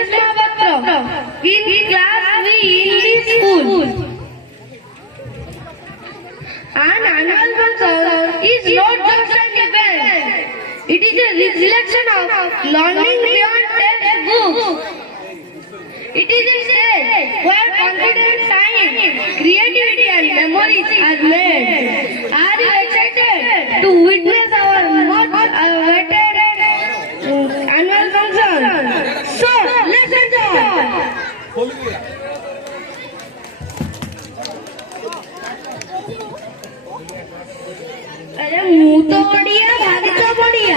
MS Mahapatra in class V in this school. An annual function is not just an event. It is a reflection of learning beyond textbooks. It is a stage where confidence, science, creativity and memories are made. Are you excited to witness our much awaited annual function? So, let's enjoy. अरे मुँह तो बढ़िया भारी तो बढ़िया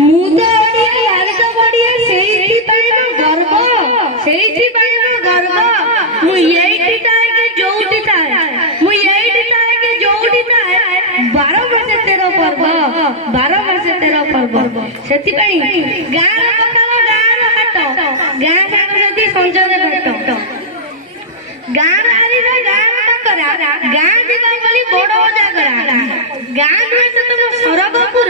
मुँह तो बढ़िया भारी तो बढ़िया सेही पाई न गर्व सेही पाई न गर्व मु एइटी ताए के जोउटी ताए मु एइटी ताए के जोउटी ताए 12 वर्ष 13 पर्व 12 वर्ष 13 पर्व सेति पाई गाँ पकालो गाँ हाट गाँ संस्कृति संजय भेट गाँ आली गाँ टकरा गाँ दिवा बोली बड़ जागरा गाँ नुहे से तुम सरगपुर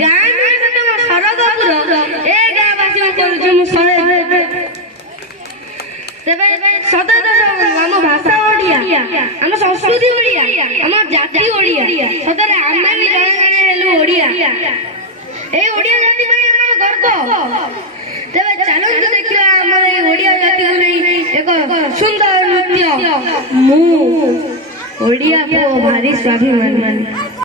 गाँ नुहे से तुम सरगपुर ए गाँ बासी करूछु मु सहे तेबे सदा आम भाषा ओडिया आम संस्कृति ओडिया आम जाति ओडिया सदा आमे भी जणे जणे हेलु ओडिया ए ओडिया जाति पई हमर गर्व तेबे चलंतु देखिया हमर ए ओडिया जाति को नै एक सुंदर नृत्य मु ओडिया को भारी स्वाभिमानी